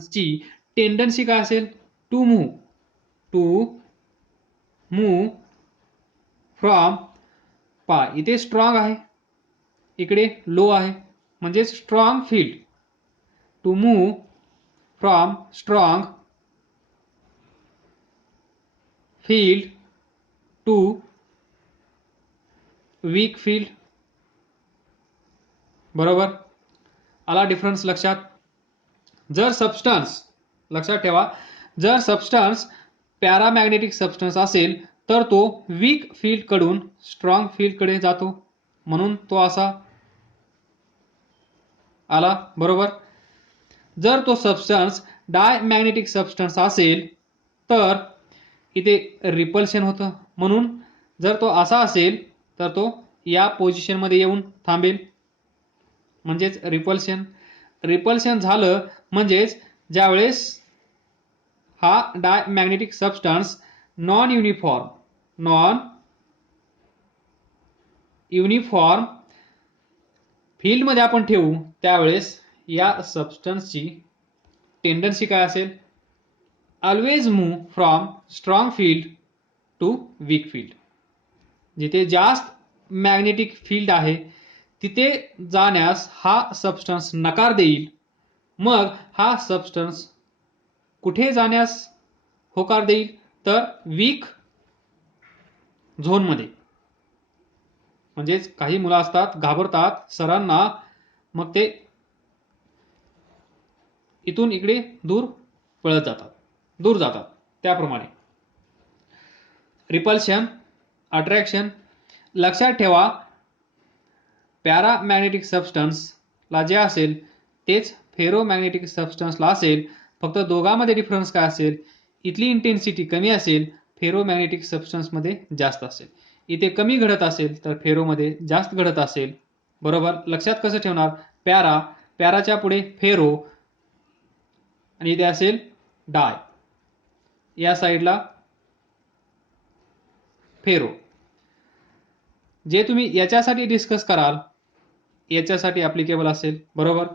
सबस्टन्सची tendency काय असेल? To move from इथे स्ट्रॉंग आहे, इकडे लो आहे, म्हणजे strong field. To move from strong field to weak field. बरोबर, आला डिफरन्स लक्षात? जर सबस्टन्स, लक्षात ठेवा, जर सबस्टन्स पॅरामॅग्नेटिक सबस्टन्स असेल तर तो वीक फील्ड कडून स्ट्रॉंग फील्ड कडे जातो, म्हणून तो असा आला. बरोबर. जर तो सबस्टन्स डायमॅग्नेटिक सबस्टन्स असेल तर इथे रिपल्शन होतं, म्हणून जर तो असा असेल तर तो या पोझिशन मध्ये येऊन थांबेल, म्हणजेच रिपल्शन. रिपल्शन झालं म्हणजेच ज्यावेळेस हा diamagnetic substance non uniform field मध्ये आपण ठेवू त्यावेळेस या सबस्टन्सची टेंडन्सी काय असेल? Always move from strong field to weak field. जिथे जास्त मॅग्नेटिक फील्ड आहे तिथे जाण्यास हा सबस्टन्स नकार देईल, मग हा सबस्टन्स कुठे जाण्यास होकार देईल? तर वीक झोनमध्ये. म्हणजेच काही मुलं असतात घाबरतात सरांना, मग ते इथून इकडे दूर जातात. त्याप्रमाणे रिपल्शन, अट्रॅक्शन. लक्षात ठेवा, पॅरामॅग्नेटिक सबस्टन्सला जे असेल तेच फेरोमॅग्नेटिक सबस्टन्सला असेल, फक्त दोघांमध्ये डिफरन्स काय असेल? इथली इंटेन्सिटी कमी असेल, फेरोमॅग्नेटिक सबस्टन्समध्ये जास्त असेल. इथे कमी घडत असेल तर फेरोमध्ये जास्त घडत असेल. बरोबर, लक्षात कसं ठेवणार? पॅराच्या पुढे फेरो आणि इथे असेल डाय, या साईडला फेरो. जे तुम्ही याच्यासाठी डिस्कस कराल याच्यासाठी ऍप्लिकेबल असेल. बरोबर,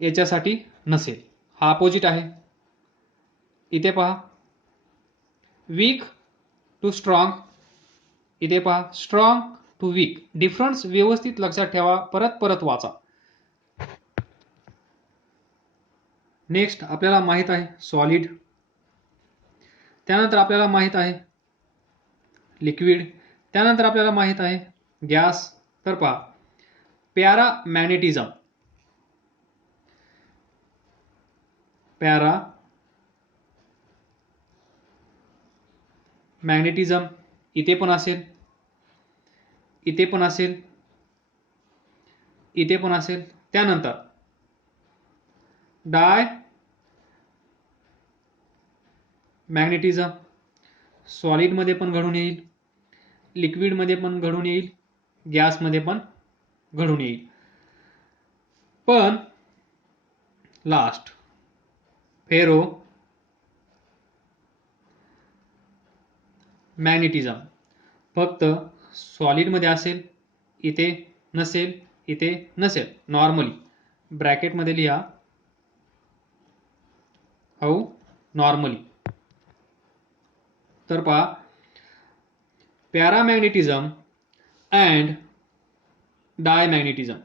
याच्यासाठी नसेल. हा अपोजिट आहे. इथे पहा वीक टू स्ट्रॉंग, इथे पहा स्ट्रॉंग टू वीक. डिफरन्स व्यवस्थित लक्षात ठेवा, परत वाचा. नेक्स्ट आपल्याला माहित आहे सॉलिड, त्यानंतर आपल्याला माहित आहे लिक्विड, त्यानंतर आपल्याला माहित आहे गॅस. तर पहा पॅरामॅग्नेटिझम इथे पण असेल, इथे पण असेल, इथे पण असेल. त्यानंतर डायमॅग्नेटिझम सॉलिड मध्ये पण घडून येईल, लिक्विड मध्ये पण घडून येईल, गॅस मध्ये पण घडून येईल. पण लास्ट फेरो मॅग्नेटिझम फक्त सॉलिड मध्ये असेल, इथे नसेल, इथे नसेल. नॉर्मली ब्रॅकेट मध्ये लिहा, हाऊ नॉर्मली. तर पहा पॅरामॅग्नेटिझम अँड डायमॅग्नेटिझम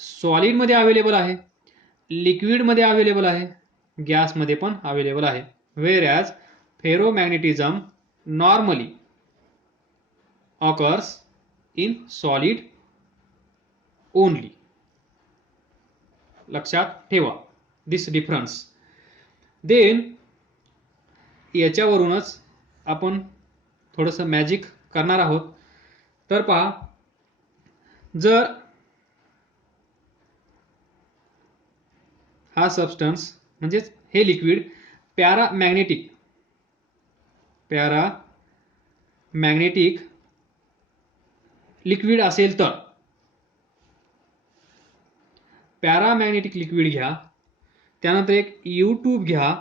सॉलिड मध्ये अवेलेबल आहे, लिक्विड मध्ये अवेलेबल आहे, गॅस मध्ये पण अवेलेबल आहे. whereas ferromagnetism normally occurs in solid only. लक्षात ठेवा दिस डिफरन्स. देन याच्यावरूनच आपण थोडंसं मॅजिक करणार आहोत. तर पहा, जर हा सबस्टन्स म्हणजेच हे लिक्विड पॅरामॅग्नेटिक लिक्विड असेल तर पॅरामॅग्नेटिक लिक्विड घ्या, त्यानंतर एक यू ट्यूब घ्या,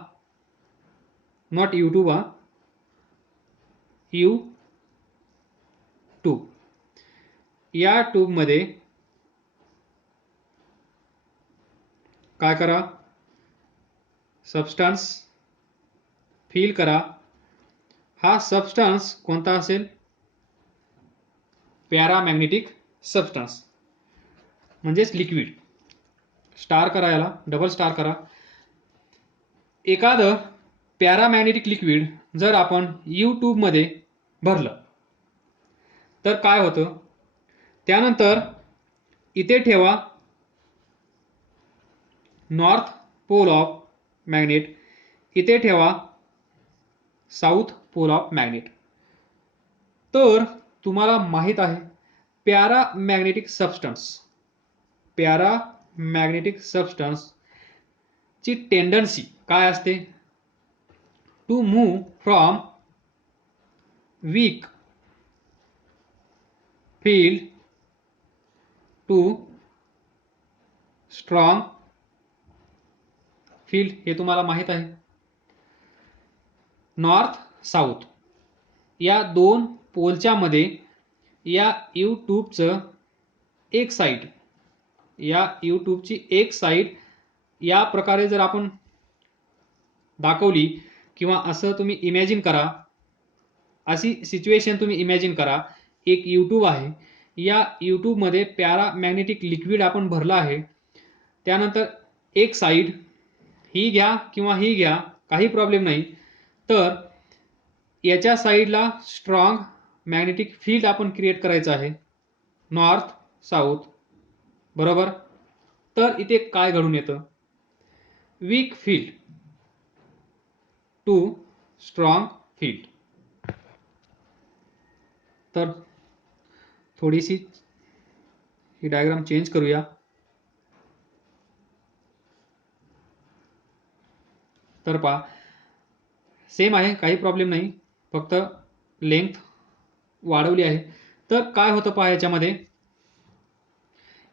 नॉट यूट्यूब यू ट्यूब. या ट्यूब मध्ये काय करा, सबस्टन्स फील करा. हा सबस्टन्स कोणता असेल, पॅरामॅग्नेटिक सबस्टन्स म्हणजेच लिक्विड. स्टार करा, याला डबल स्टार करा. एखादं पॅरामॅग्नेटिक लिक्विड जर आपण YouTube मध्ये भरलं तर काय होतं, त्यानंतर इथे ठेवा नॉर्थ पोल ऑफ मॅग्नेट, इथे ठेवा साऊथ पोल ऑफ मॅग्नेट. तर तुम्हाला माहित आहे पॅरामॅग्नेटिक सबस्टन्स ची टेंडन्सी काय असते, to move from weak field to strong field. हे तुम्हाला माहित आहे. नॉर्थ साऊथ या दोन पोलच्या मध्ये या यूट्यूबचं एक साईड, या यूट्यूबची एक साईड या प्रकारे जर आपण दाखवली, किंवा असं तुम्ही इमॅजिन करा, अशी सिच्युएशन तुम्ही इमॅजिन करा, एक यूट्यूब आहे, या यूट्यूब मध्ये पॅरामॅग्नेटिक लिक्विड आपण भरला आहे. त्यानंतर एक साईड ही घ्या किंवा ही घ्या, काही प्रॉब्लेम नाही. तर याच्या साईडला स्ट्रॉंग मॅग्नेटिक फील्ड आपण क्रिएट करायचं आहे, नॉर्थ साऊथ, बरोबर. तर इथे काय घडून येतं, weak field to strong field. तर थोडीशी ही डायग्राम चेंज करूया. तर पहा, सेम आहे, काही प्रॉब्लेम नाही, फक्त लेंथ वाढवली आहे. तर काय होतं पहा, याच्यामध्ये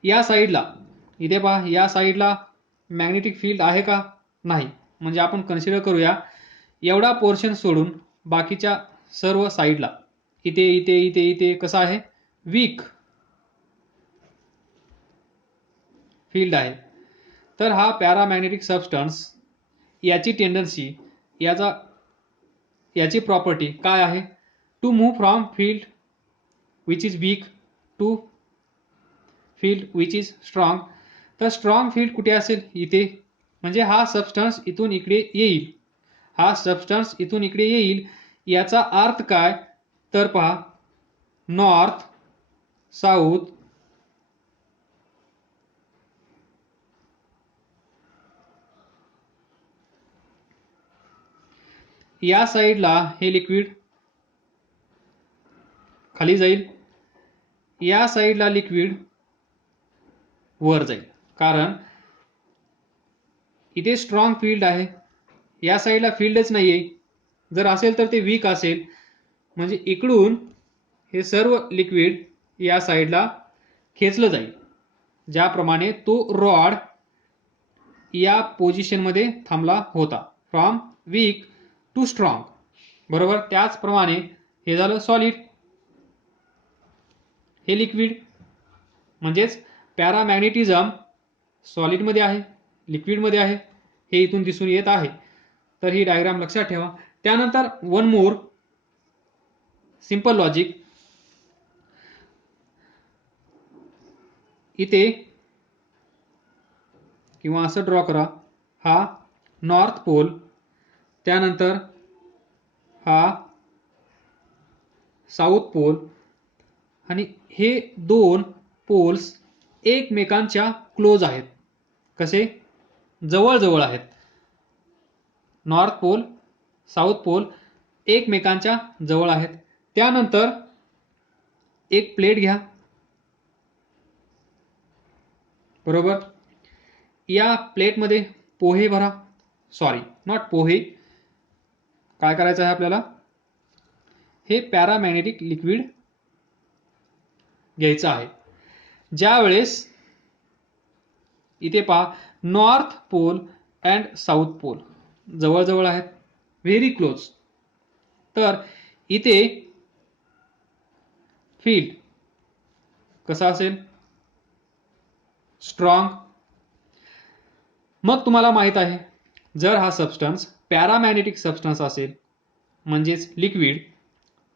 या साईडला, इथे पहा, या साईडला मॅग्नेटिक फील्ड आहे का, नाही. म्हणजे आपण कन्सिडर करूया एवढा पोर्शन सोडून बाकीच्या सर्व साईडला इथे इथे इथे इथे कसं आहे, वीक फील्ड आहे. तर हा पॅरामॅग्नेटिक सबस्टन्स, याची टेंडन्सी, याची प्रॉपर्टी काय आहे, to move from field which is weak to field which is strong. तर स्ट्रॉंग फील्ड कुठे असेल, इथे. म्हणजे हा सबस्टन्स इथून इकडे येईल, हा सबस्टन्स इथून इकडे येईल. याचा अर्थ काय, तर पहा, नॉर्थ साऊथ या साईडला हे लिक्विड खाली जाईल, या साईडला लिक्विड वर जाईल. कारण इथे स्ट्रॉंग फील्ड आहे, या साईडला फील्डच नाहीये. जर असेल तर ते वीक असेल. म्हणजे इकडून हे सर्व लिक्विड या साईडला खेचलं जाईल, ज्याप्रमाणे तो रॉड या पोझिशन मध्ये थांबला होता, फ्रॉम वीक टू स्ट्रॉंग, बरोबर. त्याचप्रमाणे हे झालं सॉलिड, हे लिक्विड. म्हणजेच पॅरामॅग्नेटिझम सॉलिड मध्ये आहे, लिक्विड मध्ये आहे, हे इथून दिसून येत आहे. तर ही डायग्राम लक्षात ठेवा. त्यानंतर वन मोर सिंपल लॉजिक, इथे किंवा असं ड्रॉ करा, हा नॉर्थ पोल, त्यानंतर हा साऊथ पोल, आणि हे दोन पोल्स एकमेकांच्या क्लोज आहेत. कसे, जवळ आहेत. नॉर्थ पोल, साऊथ पोल एकमेकांच्या जवळ आहेत. त्यानंतर एक प्लेट घ्या, बरोबर. या प्लेटमध्ये पोहे भरा, सॉरी नॉट पोहे, काय करायचं आहे आपल्याला, हे पॅरामॅग्नेटिक लिक्विड घ्यायचं आहे. ज्या वेळेस इथे पहा, north pole and south pole जवळ आहेत, व्हेरी क्लोज. तर इथे फील्ड कसा असेल, स्ट्रॉंग. मग तुम्हाला माहित आहे, जर हा सबस्टन्स पॅरामॅग्नेटिक सबस्टन्स असेल म्हणजेच लिक्विड,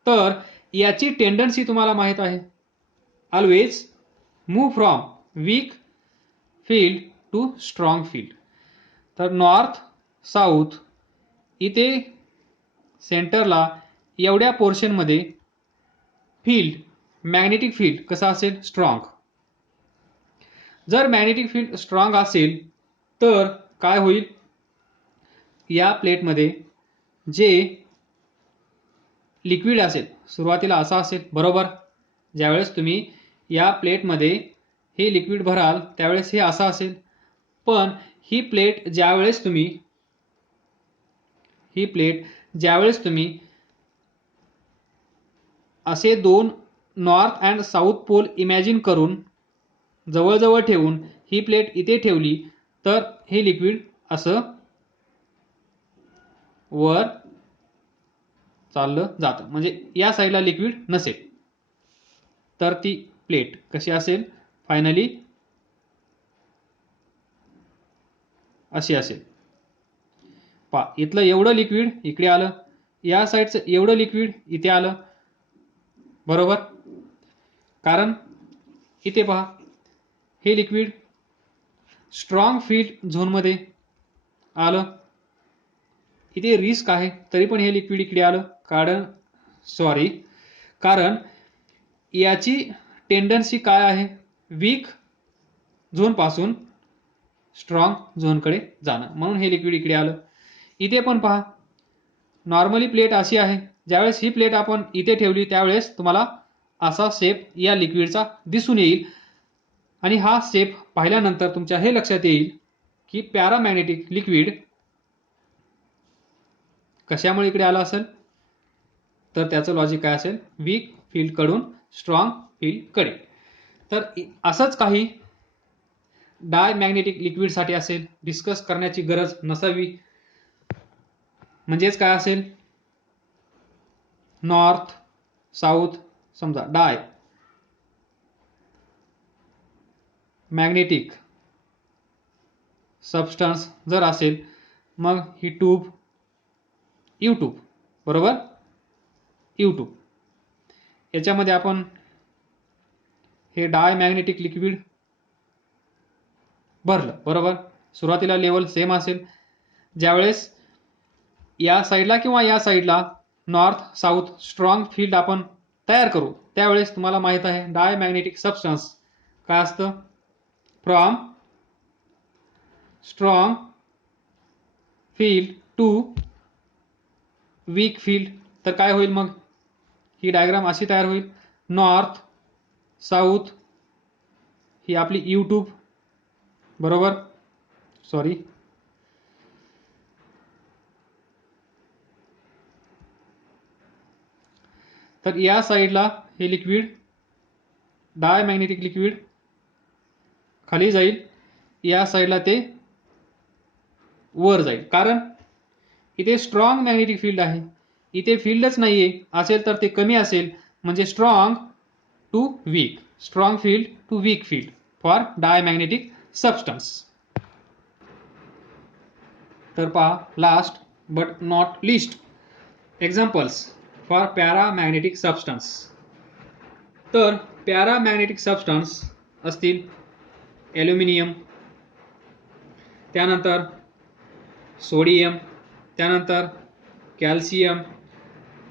तर याची टेंडन्सी तुम्हाला माहित आहे, always move from weak field to strong field. तर नॉर्थ साऊथ इथे सेंटरला एवढ्या पोर्शनमध्ये फील्ड, मॅग्नेटिक फील्ड कसं असेल, स्ट्रॉंग. जर मॅग्नेटिक फील्ड स्ट्रॉंग असेल तर काय होईल, या प्लेटमध्ये जे लिक्विड असेल सुरुवातीला असा असेल, बरोबर. ज्यावेळेस तुम्ही या प्लेटमध्ये हे लिक्विड भराल त्यावेळेस हे असं असेल. पण ही प्लेट ज्यावेळेस तुम्ही असे दोन north and south pole imagine करून जवळजवळ ठेवून ही प्लेट इथे ठेवली तर हे लिक्विड असं वर चाललं जातं, म्हणजे या साईडला लिक्विड नसेल. तर ती प्लेट कशी असेल, फायनली अशी असेल. पहा, इथलं एवढं लिक्विड इकडे आलं, या साईडचं एवढं लिक्विड इथे आलं, बरोबर. कारण इथे पहा, हे लिक्विड स्ट्रॉंग फील्ड झोनमध्ये आलं. इथे रिस्क आहे तरी पण हे लिक्विड इकडे आलं, कारण याची टेंडन्सी काय आहे, वीक झोन पासून स्ट्रॉंग झोनकडे जाणं, म्हणून हे लिक्विड इकडे आलं. इथे पण पहा, नॉर्मली प्लेट अशी आहे, ज्यावेळेस ही प्लेट आपण इथे ठेवली त्यावेळेस तुम्हाला असा शेप या लिक्विडचा दिसून येईल. आणि हा शेप पाहिल्यानंतर तुमच्या हे लक्षात येईल की पॅरामॅग्नेटिक लिक्विड कशामुळे इकडे आला असेल, तर त्याचं लॉजिक काय असेल, वीक फील्ड कडून स्ट्रॉंग फील्ड कडे. तर असंच काही डायमॅग्नेटिक लिक्विडसाठी असेल, डिस्कस करण्याची गरज नसावी. म्हणजेच काय असेल, नॉर्थ साऊथ समजा डाय मॅग्नेटिक सबस्टन्स जर असेल, मग ही ट्यूब यू ट्यूब, बरोबर, यू ट्यूब, याच्यामध्ये आपण हे डायमॅग्नेटिक लिक्विड भरलं, बरोबर. सुरुवातीला लेवल सेम असेल. ज्यावेळेस या साईडला किंवा या साईडला नॉर्थ साऊथ स्ट्रॉंग फील्ड आपण तयार करू त्यावेळेस तुम्हाला माहित आहे डायमॅग्नेटिक सबस्टन्स काय असतं, from strong field to weak field. तर काय होईल, मग ही डायग्राम अशी तयार होईल, नॉर्थ साऊथ ही आपली यू ट्यूब, बरोबर. तर या साईडला हे लिक्विड डायमॅग्नेटिक लिक्विड खाली जाईल, या साईडला ते वर जाईल, कारण इथे स्ट्रॉंग मॅग्नेटिक फील्ड आहे. इथे फील्डच नाहीये, असेल तर ते कमी असेल, म्हणजे strong to weak, strong field to weak field for diamagnetic substance. तर पहा, last but not least examples for paramagnetic substance. तर पॅरामॅग्नेटिक सबस्टन्स असतील ॲल्युमिनियम, त्यानंतर सोडियम, त्यानंतर कॅल्शियम,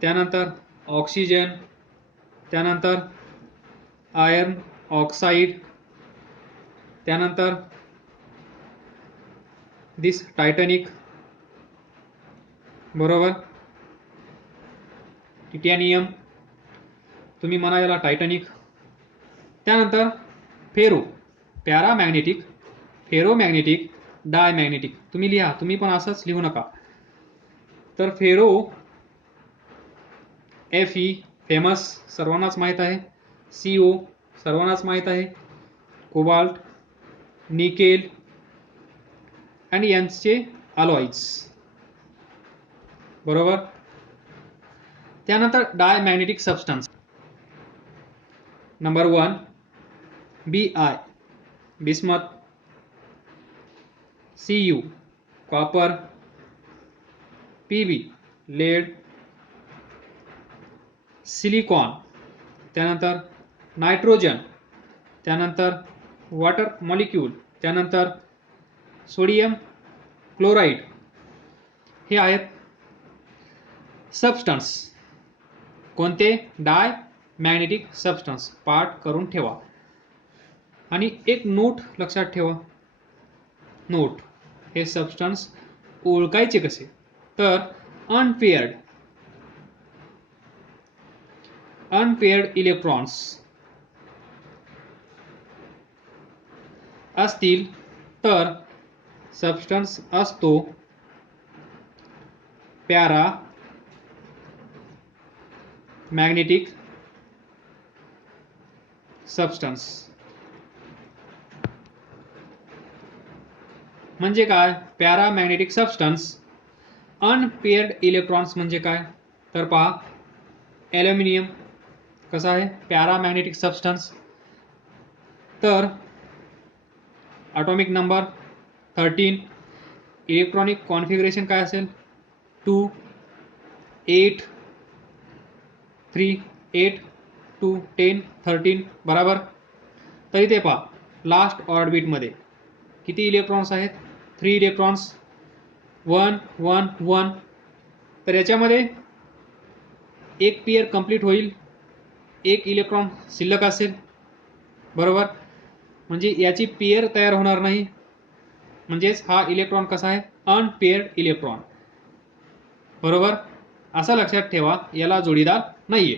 त्यानंतर ऑक्सिजन, त्यानंतर आयर्न ऑक्साईड, त्यानंतर दिस टायटॅनिक, बरोबर, टिटॅनियम, तुम्ही म्हणा याला टायटॅनिक. त्यानंतर फेरो, पॅरामॅग्नेटिक, फेरोमॅग्नेटिक, डायमॅग्नेटिक, तुम्ही लिहा, तुम्ही पण असंच लिहू नका. तर फेरो, Fe फेमस सर्वांनाच माहीत आहे, CO सर्वांनाच माहीत आहे, कोबाल्ट, निकेल आणि यांचे अलॉइज, बरोबर. त्यानंतर diamagnetic substance number 1 Bi bismuth, Cu copper, Pb lead, silicon, त्यानंतर नायट्रोजन, त्यानंतर वॉटर मॉलिक्यूल, त्यानंतर सोडियम क्लोराईड, हे आहेत सबस्टन्स. कोणते? Diamagnetic substance. पाठ करून ठेवा. आणि एक नोट लक्षात ठेवा. नोट, हे सबस्टन्स ओळखायचे कसे? तर अनपेअर्ड इलेक्ट्रॉन्स असतील तर सबस्टन्स असतो पॅरा मॅग्नेटिक सबस्टन्स. म्हणजे काय para magnetic substance? Unpaired electrons म्हणजे काय? तर पहा, ॲल्युमिनियम कसा आहे पॅरा मॅग्नेटिक सबस्टन्स? तर ॲटॉमिक नंबर 13, इलेक्ट्रॉनिक कॉन्फिगरेशन काय असेल? 2 8 3 8 2 10 13 बरोबर. तर इथे पहा लास्ट ऑर्बिटमध्ये किती इलेक्ट्रॉन्स आहेत? 3 इलेक्ट्रॉन्स, 1 1 1. तर याच्यामध्ये एक पेअर कंप्लीट होईल, एक इलेक्ट्रॉन शिल्लक असेल बरोबर. म्हणजे याची पेअर तयार होणार नाही, म्हणजेच हा इलेक्ट्रॉन कसा आहे? अनपेअर्ड इलेक्ट्रॉन बरोबर. असं लक्षात ठेवा, याला जोडीदार नाहीये,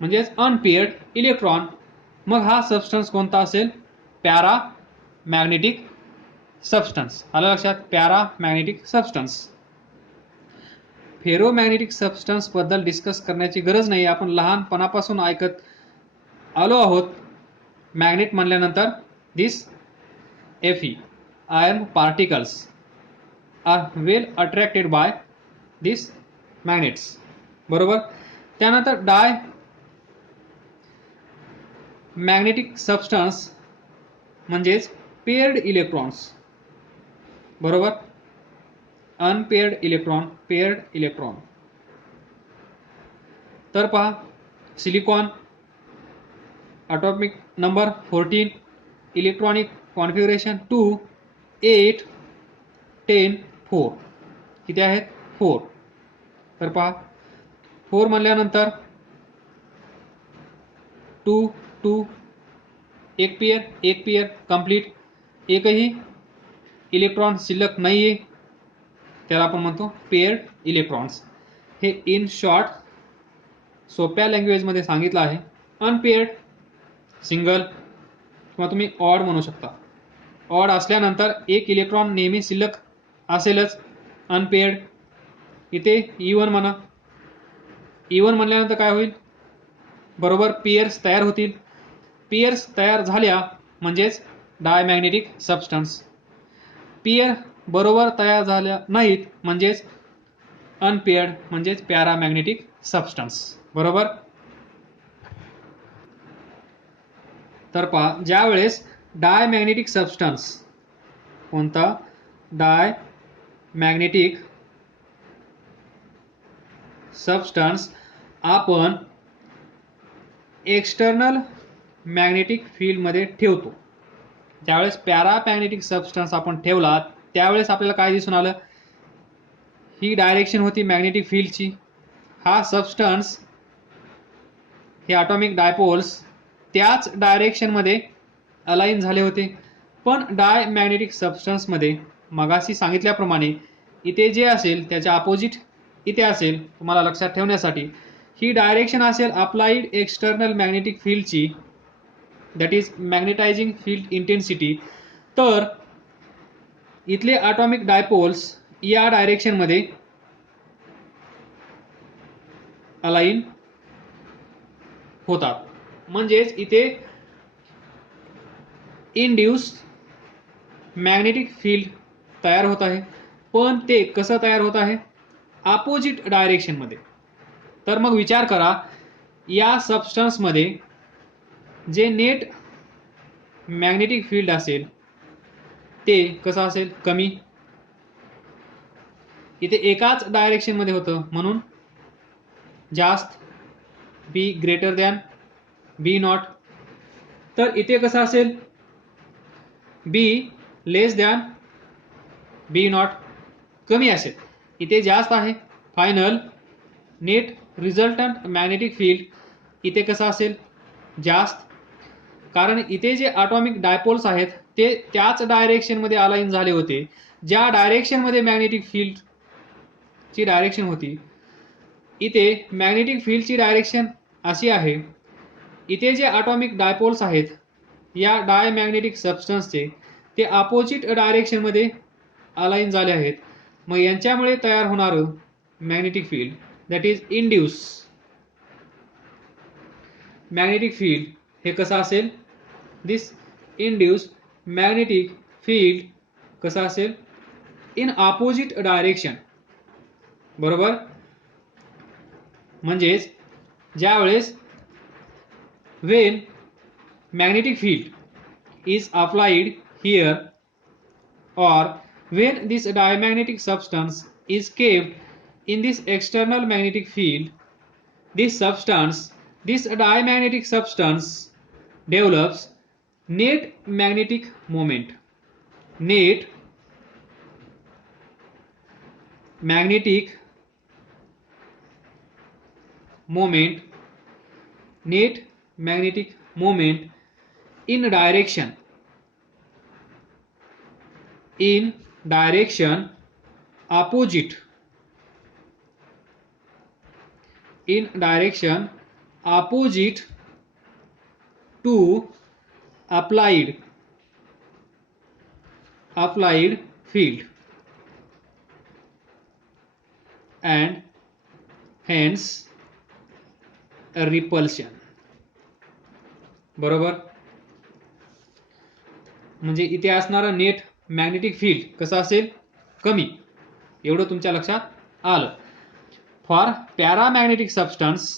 म्हणजेच अनपेअर्ड इलेक्ट्रॉन. मग हा सबस्टन्स कोणता असेल? Para magnetic substance. आलं लक्षात? Para magnetic substance. Ferromagnetic substance बद्दल डिस्कस करण्याची गरज नाही, आपण लहानपणापासून ऐकत आलो आहोत. मॅग्नेट म्हणल्यानंतर दिस Fe iron particles R well attracted by this magnets बरोबर. त्यानंतर डाय मॅग्नेटिक सबस्टन्स म्हणजेच पेअर्ड इलेक्ट्रॉन्स बरोबर. Unpaired electron, paired electron. तर पहा silicon, atomic number 14, electronic configuration 2 8 10 4. किती आहेत? 4. तर पहा 4 म्हणल्यानंतर 2 2 एक पेअर कंप्लीट, एकही इलेक्ट्रॉन शिल्लक नाहीये, त्याला आपण म्हणतो पेअर्ड इलेक्ट्रॉन्स. हे इन शॉर्ट सोप्या लँग्वेजमध्ये सांगितलं आहे. अनपेअर्ड सिंगल किंवा तुम्ही ऑड म्हणू शकता. ऑड असल्यानंतर एक इलेक्ट्रॉन नेहमी शिल्लक असेलच. अनपेअर्ड इथे इवन म्हणा. इवन म्हणल्यानंतर काय होईल? बरोबर पेयर्स तयार होतील. पेयर्स तयार झाल्या म्हणजेच डायमॅग्नेटिक सबस्टन्स. पेयर बरोबर तयार झाल्या नाहीत म्हणजेच अनपेअर्ड म्हणजेच पॅरामॅग्नेटिक सबस्टन्स बरोबर. तर पहा ज्या वेळेस डायमॅग्नेटिक सबस्टन्स, कोणता? डायमॅग्नेटिक सबस्टन्स आपण एक्सटर्नल मॅग्नेटिक फील्डमध्ये ठेवतो. ज्यावेळेस पॅरामॅग्नेटिक सबस्टन्स आपण ठेवला त्यावेळेस आपल्याला काय दिसून आलं? ही डायरेक्शन होती मॅग्नेटिक फील्डची. हा सबस्टन्स, हे ॲटॉमिक डायपोल्स त्याच डायरेक्शनमध्ये अलाइन झाले होते. पण डायमॅग्नेटिक सबस्टन्समध्ये मगाशी सांगितल्याप्रमाणे इथे जे असेल त्याच्या अपोजिट इथे असेल. तुम्हाला लक्षात ठेवण्यासाठी ही डायरेक्शन असेल अप्लाइड एक्सटर्नल मॅग्नेटिक फील्डची, that is magnetising field intensity. तर इथले ॲटॉमिक डायपोल्स या डायरेक्शनमध्ये अलाइन होतात. म्हणजेच इथे इंड्यूस मॅग्नेटिक फील्ड तयार होत आहे. पण ते कसं तयार होत आहे? अपोजिट डायरेक्शनमध्ये. तर मग विचार करा, या सबस्टन्समध्ये जे नेट मॅग्नेटिक फील्ड असेल ते कसं असेल? कमी. इथे एकाच डायरेक्शन मध्ये होतं म्हणून जास्त, B greater than B naught. तर इथे कसं असेल, be less than B not, कमी असेल. इथे जास्त आहे. Final net resultant magnetic field इथे कसं असेल, जास्त, कारण इथे जे ॲटॉमिक डायपोल्स आहेत ते त्याच डायरेक्शनमध्ये अलाइन झाले होते ज्या डायरेक्शनमध्ये मॅग्नेटिक फील्डची डायरेक्शन होती. इथे मॅग्नेटिक फील्डची डायरेक्शन अशी आहे, इथे जे ॲटॉमिक डायपोल्स आहेत या डायमॅग्नेटिक सबस्टन्सचे ते अपोजिट डायरेक्शनमध्ये अलाइन झाले आहेत. मग यांच्यामुळे तयार होणारं magnetic field that is induce magnetic field हे कसं असेल, दिस इंड्यूस मॅग्नेटिक फील्ड कसं असेल, इन अपोजिट डायरेक्शन. बरोबर. म्हणजेच ज्यावेळेस when magnetic field is applied here or when this diamagnetic substance is kept in this external magnetic field, this diamagnetic substance develops net magnetic moment. Net magnetic moment, net magnetic moment in direction opposite, in direction opposite to applied field and hence repulsion. बरोबर. म्हणजे इथे असणारा net magnetic field कसं असेल, कमी. एवढं तुमच्या लक्षात आलं. For paramagnetic substance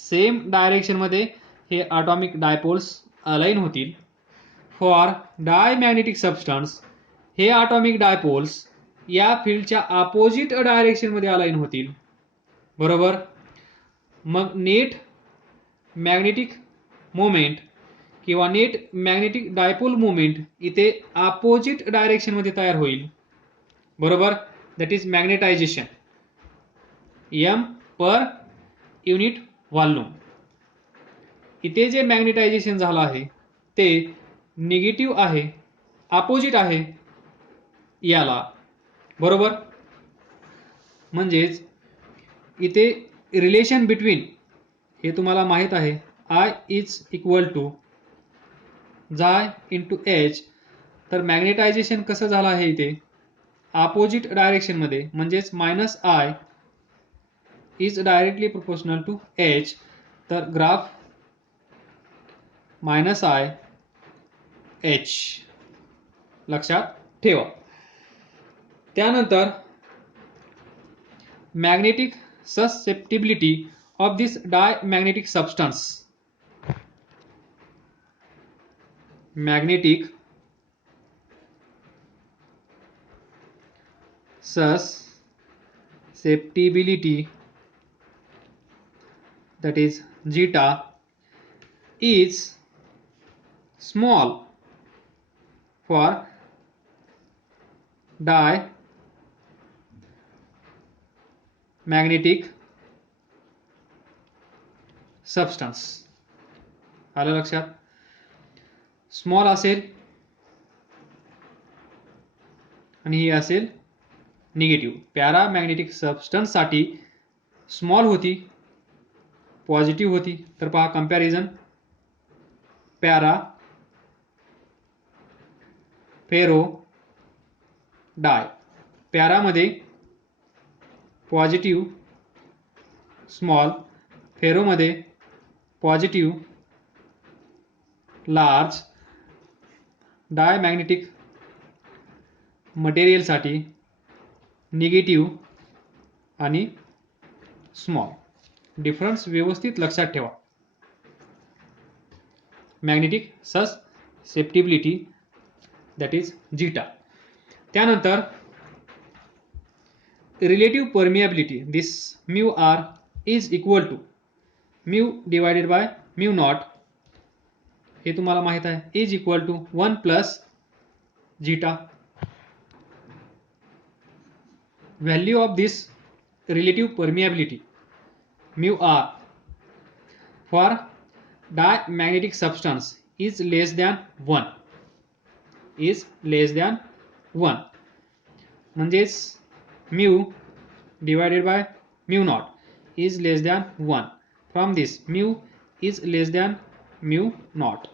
same direction मध्ये हे ॲटॉमिक डायपोल्स अलाइन होतील. फॉर डायमॅग्नेटिक सबस्टन्स हे ॲटॉमिक डायपोल्स या फील्डच्या अपोजिट डायरेक्शन मध्ये अलाइन होतील. बरोबर. मग नेट मॅग्नेटिक मोमेंट किंवा नेट मॅग्नेटिक डायपोल मोमेंट इथे अपोजिट डायरेक्शन मध्ये तयार होईल. बरोबर. That is magnetization, M per unit volume. इथे जे मॅग्नेटायझेशन झालं आहे ते निगेटिव्ह आहे, अपोजिट आहे याला. बरोबर. म्हणजेच इथे रिलेशन बिटवीन, हे तुम्हाला माहित आहे, I इज इक्वल टू जाय इंटू एच. तर मॅग्नेटायझेशन कसं झालं आहे इथे, अपोजिट डायरेक्शन मध्ये, म्हणजेच minus I is directly proportional to H. तर ग्राफ मायनस आय एच लक्षात ठेवा. त्यानंतर magnetic susceptibility of this diamagnetic substance. Magnetic susceptibility, that is zeta, is small for diamagnetic substance. आलं लक्षात. स्मॉल असेल आणि ही असेल निगेटिव्ह. पॅरामॅग्नेटिक सबस्टन्स साठी स्मॉल होती, पॉझिटिव्ह होती. तर पहा कंपॅरिझन, पॅरा फेरो डाय. पॅरामध्ये पॉझिटिव्ह स्मॉल, फेरोमध्ये पॉझिटिव्ह लार्ज. डायमॅग्नेटिक मटेरियलसाठी निगेटिव्ह आणि स्मॉल. डिफरन्स व्यवस्थित लक्षात ठेवा. Magnetic susceptibility that is zeta. त्यानंतर relative permeability, this mu r is equal to mu divided by mu naught, हे तुम्हाला माहित आहे, is equal to 1 plus zeta. Value of this relative permeability mu r for diamagnetic substance is less than 1, is less than 1, म्हणजेच mu divided by mu naught is less than 1. From this mu is less than mu naught.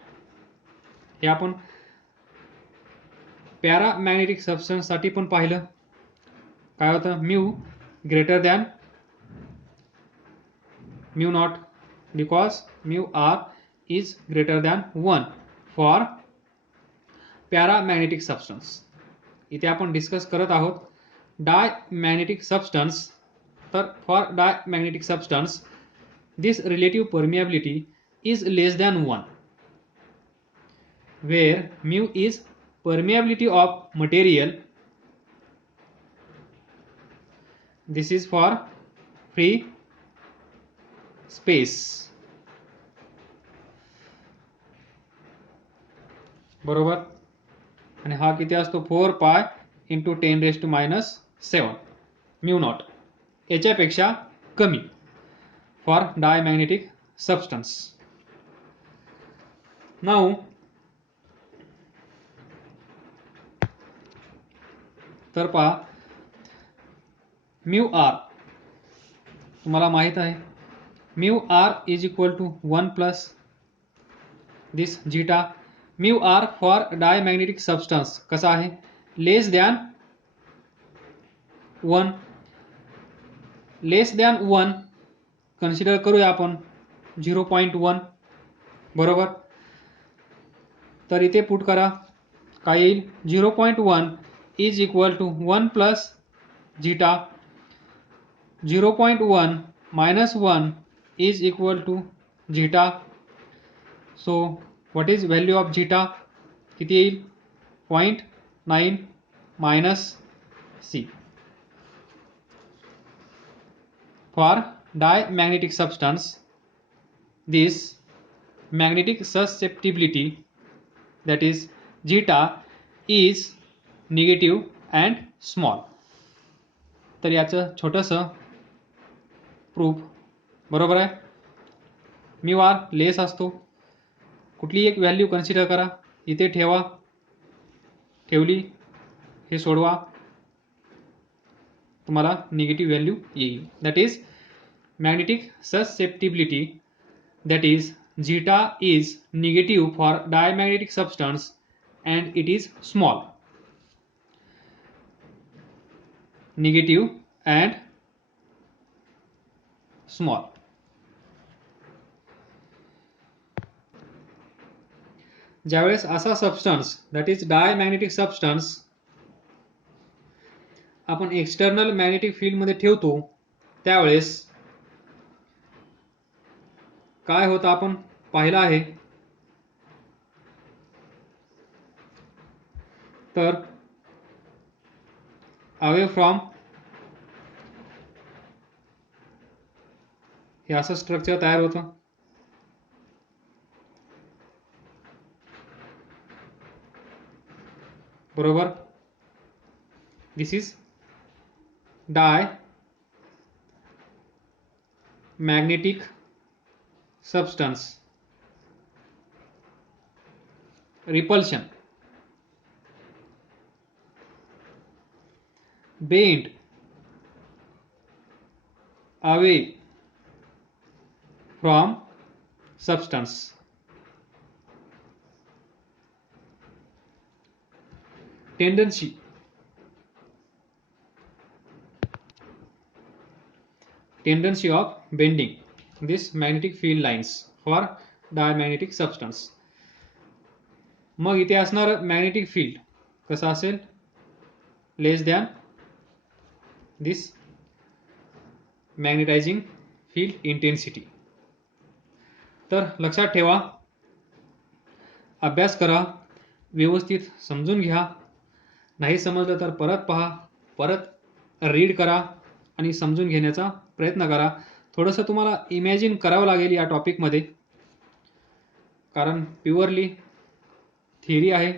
हे आपण paramagnetic substance साठी पण पाहिलं. काय होतं, mu greater than mu naught because mu r is greater than 1 for paramagnetic substance. इथे आपण discuss करत आहोत डायमॅग्नेटिक सबस्टन्स. तर for diamagnetic substance this relative permeability is less than 1, where mu is permeability of material. This is for free space. बरोबर. आणि हा किती असतो, 4 पाय इंटू 10⁻⁻⁷ म्यू नॉट, याच्यापेक्षा कमी फॉर डायमॅग्नेटिक सबस्टन्स. नाउ तर पहा, म्यू आर तुम्हाला माहित आहे, mu R is equal to 1 plus this zeta. Mu R for diamagnetic substance कसा आहे, less than 1. Less than 1 consider करूया आपण 0.1. बरोबर. तर इथे पुट करा, काय येईल, 0.1 is equal to 1 plus zeta. 0.1 minus 1 is equal to zeta. So what is value of zeta, किती येईल, 0.9 minus c. For diamagnetic substance, this magnetic susceptibility, that is zeta, is negative and small. तर याचं छोटंसं proof. बरोबर आहे. Mu R लेस असतो, कुठली एक व्हॅल्यू कन्सिडर करा, इथे ठेवा, ठेवली, हे सोडवा, तुम्हाला निगेटिव्ह व्हॅल्यू येईल. That is magnetic susceptibility, that is zeta is negative for diamagnetic substance and it is small. Negative and small. ज्यावेळेस असा substance, that is diamagnetic substance, आपण एक्सटर्नल मॅग्नेटिक फील्ड मध्ये ठेवतो, त्यावेळेस काय होतं आपण पाहिलं आहे. तर अवे फ्रॉम, हे असं स्ट्रक्चर तयार होतं. बरोबर. This is diamagnetic substance. Repulsion, bend away from substance. Tendency, of bending this magnetic field lines for diamagnetic substance. मग इथे असणार मॅग्नेटिक फील्ड कसं असेल, लेस दॅन दिस मॅग्नेटायझिंग फील्ड इंटेन्सिटी. तर लक्षात ठेवा, अभ्यास करा, व्यवस्थित समजून घ्या, नाही समजलं तर परत पहा, परत रीड करा. आणि समजून घेण्याचा प्रयत्न करा. थोडंसं तुम्हाला इमॅजिन करावं लागेल या टॉपिकमध्ये, कारण प्युअरली थिअरी आहे.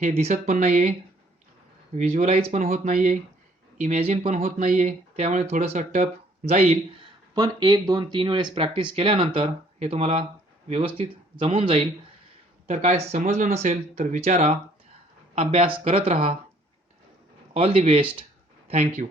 हे दिसत पण नाही आहे, व्हिज्युअलाइज पण होत नाही आहे, इमॅजिन पण होत नाही आहे. त्यामुळे थोडंसं टफ जाईल. पण 1, 2, 3 वेळेस प्रॅक्टिस केल्यानंतर हे तुम्हाला व्यवस्थित जमून जाईल. तर काय समजलं नसेल तर विचारा, अभ्यास करत राहा. All the best. थँक्यू.